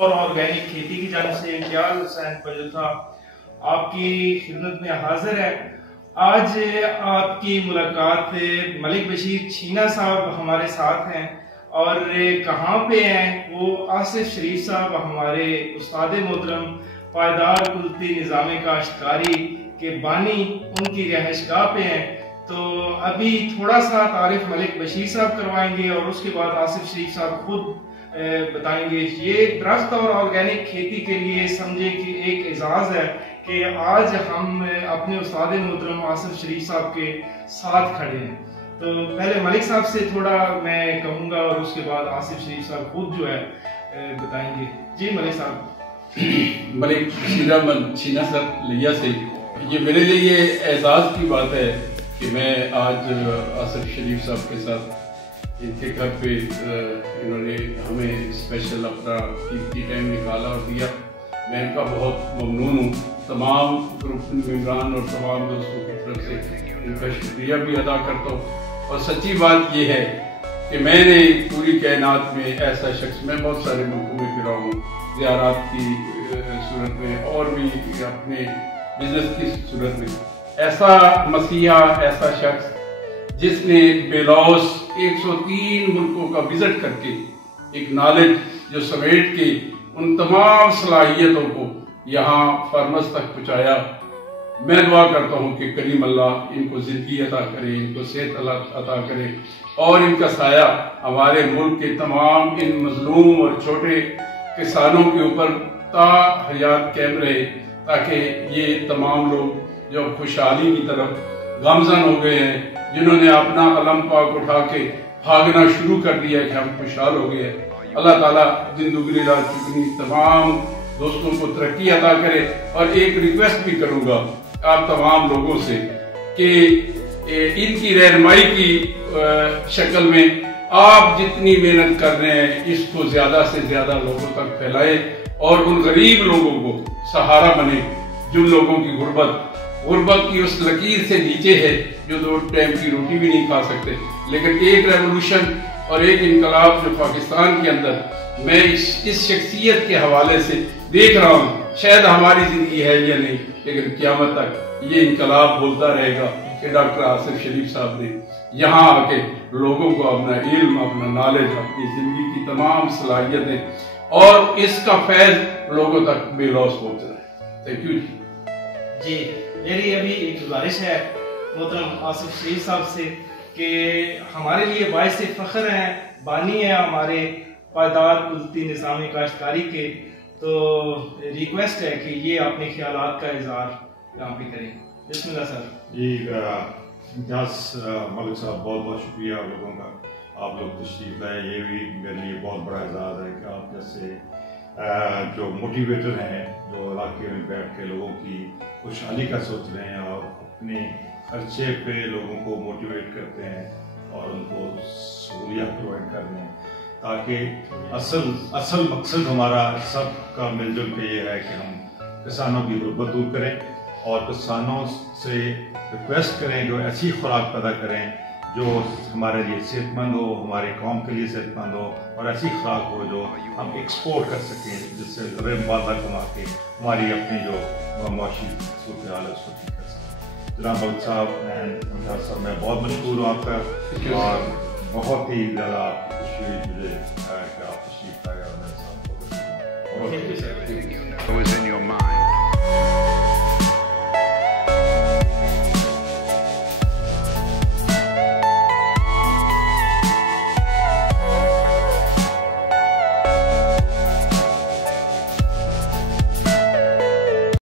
और ऑर्गेनिक खेती की जानिब से इम्तियाज हुसैन पजलथा आपकी खिदमत में हाजिर है। आज आपकी मुलाकात मलिक बशीर छीना साहब हमारे साथ हैं और कहाँ पे हैं वो आसिफ शरीफ साहब हमारे उस्ताद मोहतरम पायदार कुदरती निज़ाम काश्तकारी के बानी उनकी रिहाइशगाह पे हैं। तो अभी थोड़ा सा तारीफ मलिक बशीर साहब करवाएंगे और उसके बाद आसिफ शरीफ साहब खुद बताएंगे। ये दरख्त और ऑर्गेनिक खेती के लिए समझे कि एक एजाज़ है कि आज हम अपने उस्ताद मोहतरम आसिफ शरीफ साहब के साथ खड़े हैं। तो पहले मलिक साहब से थोड़ा मैं कहूँगा और उसके बाद आसिफ शरीफ साहब खुद जो है बताएंगे। जी मलिक साहब। मलिक बशीर अहमद छीना सर लिया से ये मेरे लिए एजाज़ की बात है कि मैं आज आसिफ शरीफ साहब के साथ इनके घर पे इन्होंने हमें स्पेशल अपना कीमती टाइम निकाला और दिया। मैं इनका बहुत ममनून हूँ। तमाम ग्रुप मेम्बरान और तमाम दोस्तों की तरफ से इनका शुक्रिया भी अदा करता हूँ। और सच्ची बात यह है कि मैंने पूरी कायनात में ऐसा शख्स, मैं बहुत सारे मुल्कों में फिरा हूँ ज़ियारत की सूरत में और भी अपने बिजनेस की सूरत में, ऐसा मसीहा, ऐसा शख्स जिसने बेलौस 103 मुल्कों का विजिट करके एक नॉलेज जो समेट के उन तमाम सलाहियतों को यहाँ फार्मर्स तक पहुँचाया। मैं दुआ करता हूँ कि करीम अल्लाह इनको ज़िंदगी अता करे, इनको सेहत अता करे और इनका साया हमारे मुल्क के तमाम इन मजलूम और छोटे किसानों के ऊपर ता हयात कायम रहे, ताकि ये तमाम लोग जो खुशहाली की तरफ गामजन हो गए हैं, जिन्होंने अपना अलम पाक उठा के भागना शुरू कर दिया कि हम खुशहाल हो गए हैं। अल्लाह ताला दिन दुगनी रात चुगनी तमाम दोस्तों को तरक्की अता करे। और एक रिक्वेस्ट भी करूंगा आप तमाम लोगों से कि इनकी रहनुमाई की शक्ल में आप जितनी मेहनत कर रहे हैं इसको ज्यादा से ज्यादा लोगों तक फैलाए और उन गरीब लोगों को सहारा बने, जिन लोगों की गुर्बत की उस लकीर से नीचे है, जो 2 टाइम की रोटी भी नहीं खा सकते। लेकिन एक रेवोल्यूशन और एक इनकलाब जो पाकिस्तान के अंदर मैं इस शख्सियत के हवाले से देख रहा हूँ, शायद हमारी जिंदगी है या नहीं, लेकिन क़यामत तक ये इनकलाब बोलता रहेगा कि डॉक्टर आसिफ शरीफ साहब ने यहाँ आके लोगों को अपना इल्म, अपना नॉलेज, अपनी जिंदगी की तमाम सलाहियतें और इसका फैज लोगों तक बेलौस पहुँच रहा है। थैंक यू जी। मेरी अभी एक गुजारिश है मोहतरम आसिफ शरीफ साहब से कि हमारे लिए बाइस फख्र हैं, बानी है हमारे पायदार कुदरती निज़ाम काश्तकारी के। तो रिक्वेस्ट है कि ये अपने ख्यालात का इज़हार यहाँ पे करें। बिस्मिल्लाह सर। जी इम्तियाज मलिक साहब, बहुत बहुत शुक्रिया आप लोगों का। आप लोग तशरीफ लाए, ये भी मेरे लिए बहुत बड़ा एजाज़ है कि आप जैसे जो मोटिवेटर हैं, जो इलाके में बैठ के लोगों की खुशहाली का सोच रहे हैं और अपने खर्चे पे लोगों को मोटिवेट करते हैं और उनको सहूलियत प्रोवाइड कर रहे हैं, ताकि असल मकसद हमारा सबका मिलजुल के ये है कि हम किसानों की गुर्बत दूर करें और किसानों से रिक्वेस्ट करें जो ऐसी खुराक पैदा करें जो हमारे लिए सेहतमंद हो, हमारी कौम के लिए सेहतमंद हो और ऐसी खुराक हो जो हम एक्सपोर्ट कर सकें, जिससे ज़रूर बाज़ा कमा के हमारी अपनी जो मुआशी सूरत हाल है उसको ठीक कर सकें। जनाब मलिक साहब एंड इम्तियाज साहब, मैं बहुत मशहूर हूँ आपका और बहुत ही ज़्यादा खुशी हुई मुझे कि आप तशरीफ लाए और मेरे साथ बहुत